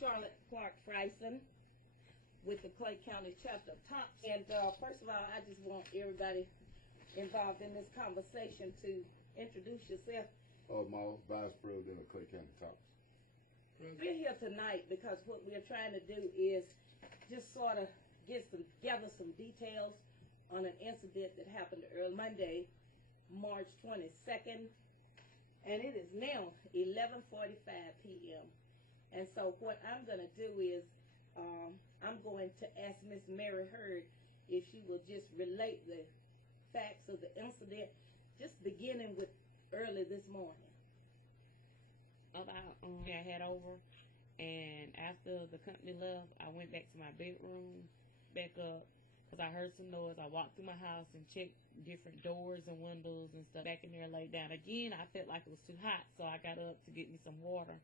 Charlotte Clark Friesen with the Clay County chapter of T.O.P.S. And first of all, I just want everybody involved in this conversation to introduce yourself. Miles, Vice President of Clay County T.O.P.S. We're here tonight because what we're trying to do is just sort of gather some details on an incident that happened early Monday, March 22nd, and it is now 11:45 p.m. And so what I'm going to do is I'm going to ask Miss Mary Hurd if she will just relate the facts of the incident, just beginning with early this morning. About I had over, and after the company left, I went back to my bedroom, back up, because I heard some noise. I walked through my house and checked different doors and windows and stuff. Back in there, laid down. Again, I felt like it was too hot, so I got up to get me some water,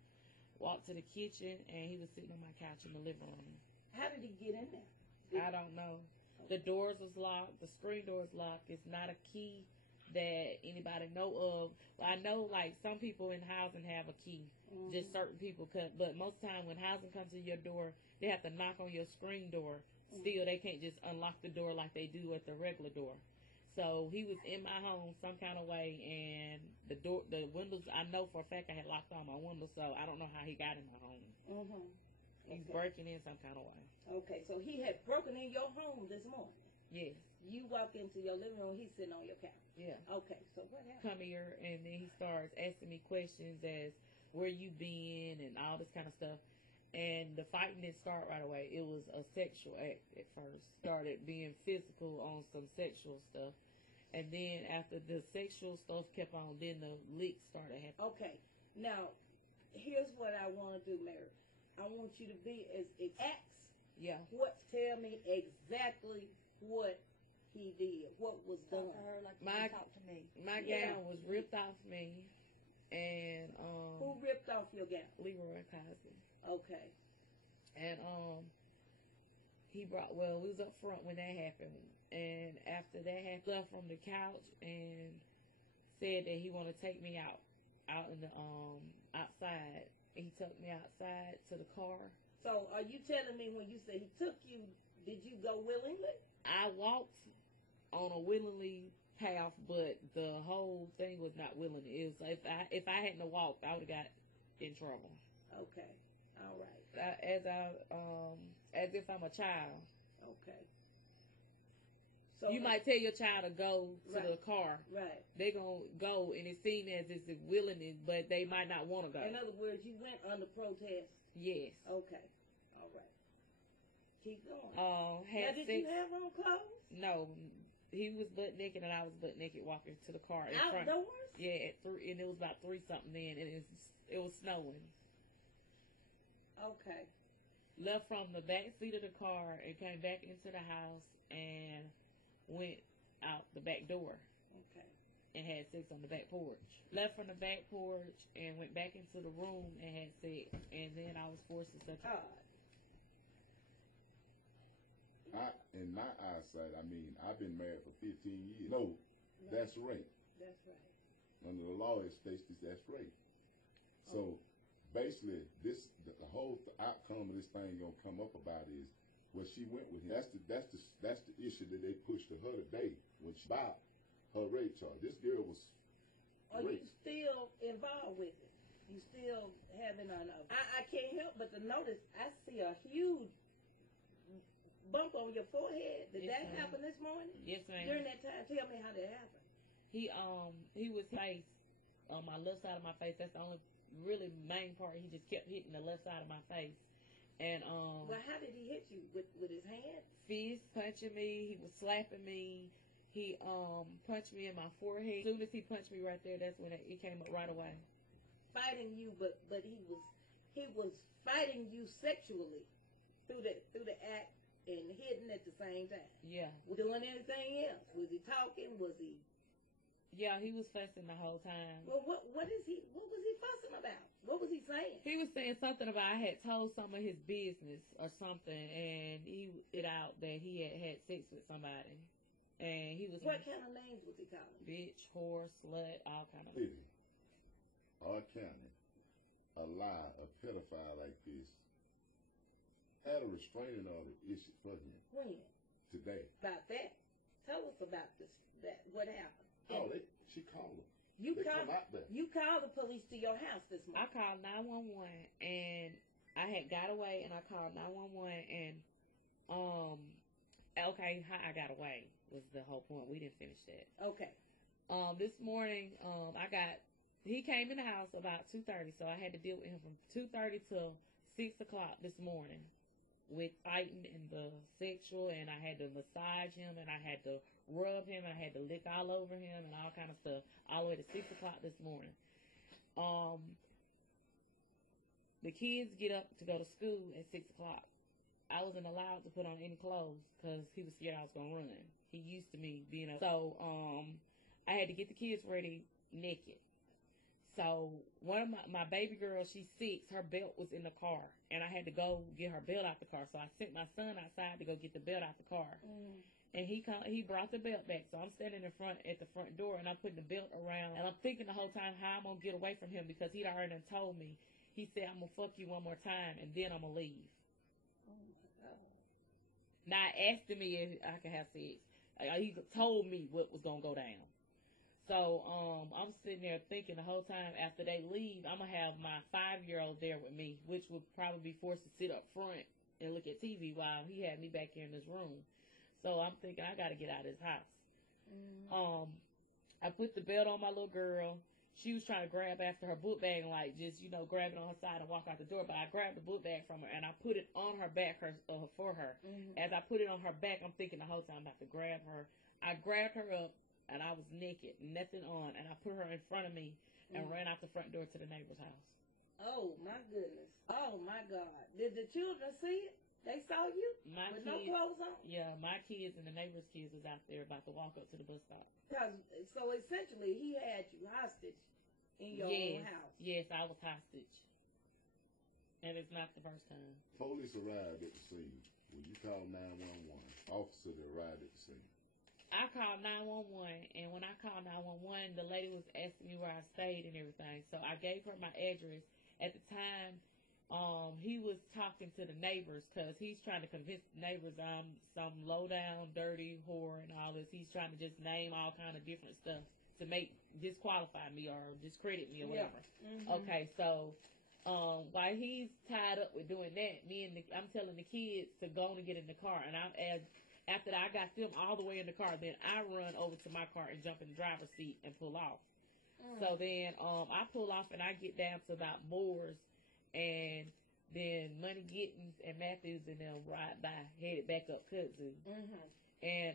walked to the kitchen, and he was sitting on my couch in the living room. How did he get in there? I don't know. The doors was locked. The screen door is locked. It's not a key that anybody know of. I know, like, some people in housing have a key. Just certain people could. But most of the time when housing comes to your door, they have to knock on your screen door. Still, they can't just unlock the door like they do at the regular door. So he was in my home some kind of way, and the windows, I know for a fact I had locked all my windows, so I don't know how he got in my home. He's breaking in some kind of way. Okay, so he had broken in your home this morning. Yes. You walk into your living room, he's sitting on your couch. Yeah. Okay, so what happened? Come here, and then he starts asking me questions as where you been and all this kind of stuff. And the fighting didn't start right away. It was a sexual act at first. Started being physical on some sexual stuff. And then after the sexual stuff kept on, then the licks started happening. Okay, now, here's what I want to do, Mary. I want you to be as exact. Yeah. Tell me exactly what he did. What was done? Talk to me. My gown was ripped off me, and who ripped off your gown? LRoy Cosby. Okay. And he brought. Well, we was up front when that happened, and after that happened, left from the couch and said that he wanted to take me out in the outside. He took me outside to the car. So are you telling me when you say he took you, did you go willingly? I walked on a willingly path, but the whole thing was not willing. It was if I hadn't walked, I would have got in trouble. Okay, all right. As if I'm a child. Okay. So you might tell your child to go to the car. Right. They gonna go, and it's seen as it's willing, but they might not want to go. In other words, you went under protest. Yes. Okay. All right. Keep going. Now, did you have on clothes? No. He was butt naked, and I was butt naked walking to the car in front. Outdoors? Yeah, at 3, and it was about 3 something then, and it was snowing. Okay. Left from the back seat of the car and came back into the house and went out the back door. Okay. And had sex on the back porch. Left from the back porch and went back into the room and had sex. And then I was forced to suck. In my eyesight, I mean, I've been married for 15 years. No, that's rape. That's right. Under the law, it states that's rape. So basically, the whole outcome of this thing gonna come up about is what she went with him. That's the issue that they pushed to her today when she bought her rape charge. This girl was raped. You still involved with it? You still having I can't help but to notice I see a huge bump on your forehead. Did that happen this morning? Yes, ma'am. During that time, tell me how that happened. He was face on my left side of my face. That's the only really main part. He just kept hitting the left side of my face. And well, how did he hit you? With his hand? Fist punching me. He was slapping me. He punched me in my forehead. As soon as he punched me right there, that's when it came up right away. Fighting you, but he was fighting you sexually through the act and hitting at the same time. Yeah. Doing anything else? Was he talking? Was he? Yeah, he was fussing the whole time. Well, what was he fussing about? What was he saying? He was saying something about I had told some of his business or something, and he it out that he had sex with somebody. And he was. What kind of names was he calling? Bitch, whore, slut, all kind of. Our county, a lie, a pedophile like this had a restraining order issued for him When? today. About that. Tell us about this. What happened? Oh, she called him. You They called. come out there. You called the police to your house this I morning. called 911 and I had got away, and I called 911 and okay, how I got away was the whole point. We didn't finish that. Okay. This morning, he came in the house about 2:30, so I had to deal with him from 2:30 till 6 o'clock this morning with fighting and the sexual, and I had to massage him, and I had to rub him, and I had to lick all over him, and all kind of stuff, all the way to 6 o'clock this morning. The kids get up to go to school at 6 o'clock. I wasn't allowed to put on any clothes because he was scared I was gonna run. He used to me being up. So I had to get the kids ready naked. So one of my baby girl, she's 6, her belt was in the car, and I had to go get her belt out the car. So I sent my son outside to go get the belt out the car. And he brought the belt back. So I'm standing at the front door, and I'm putting the belt around, and I'm thinking the whole time how I'm gonna get away from him, because he'd already told me. He said, "I'm gonna fuck you one more time, and then I'm gonna leave." Oh my God. Not asking me if I could have sex. He told me what was gonna go down. So I'm sitting there thinking the whole time, after they leave, I'm gonna have my 5-year-old there with me, which would probably be forced to sit up front and look at TV while he had me back here in this room. So I'm thinking I gotta get out of this house. I put the belt on my little girl. She was trying to grab after her book bag, like just, grab it on her side and walk out the door. But I grabbed the book bag from her and I put it on her back for her. As I put it on her back, I'm thinking the whole time I'm about to grab her. I grabbed her up and I was naked, nothing on, and I put her in front of me and ran out the front door to the neighbor's house. Oh my goodness. Oh my God. Did the children see it? They saw you with no clothes on? Yeah, my kids and the neighbor's kids was out there about to walk up to the bus stop. So essentially, he had you hostage in your own house. Yes, I was hostage. And it's not the first time. Police arrived at the scene. When you called 911, officer that arrived at the scene. I called 911, and when I called 911, the lady was asking me where I stayed and everything. So I gave her my address. At the time, he was talking to the neighbors because he's trying to convince the neighbors I'm some low-down, dirty whore and all this. He's trying to just name all kind of different stuff to disqualify me or discredit me or whatever. Okay, so while he's tied up with doing that, I'm telling the kids to go on and get in the car, and after that, I got them all the way in the car. Then I run over to my car and jump in the driver's seat and pull off. So then I pull off and I get down to about Moore's, and then Money Gittins and Matthews and them ride by, headed back up Kudzu. And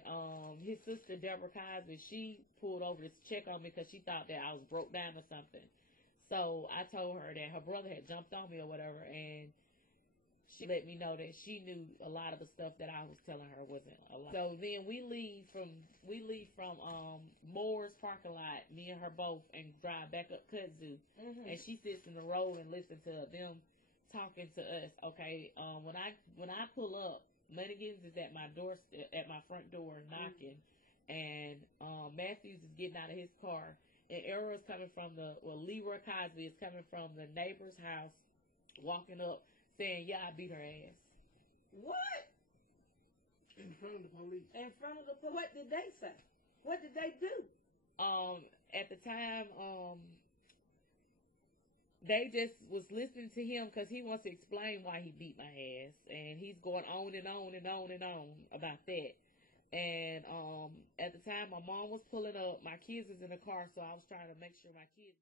his sister, Deborah Cosby, she pulled over to check on me because she thought that I was broke down or something. So I told her that her brother had jumped on me or whatever, and she let me know that she knew a lot of the stuff that I was telling her wasn't a lot. So then we leave from Moore's parking lot, me and her both, and drive back up Kudzu. And she sits in the road and listens to them talking to us. Okay, when I pull up, Money Gittins is at my doorstep, at my front door knocking, and Matthews is getting out of his car, and Errol is coming from LRoy Cosby is coming from the neighbor's house, walking up, saying, "Yeah, I beat her ass." What? In front of the police. In front of the police. What did they say? What did they do? At the time, they just was listening to him because he wants to explain why he beat my ass, and he's going on and on and on and on about that. And at the time, my mom was pulling up. My kids was in the car, so I was trying to make sure my kids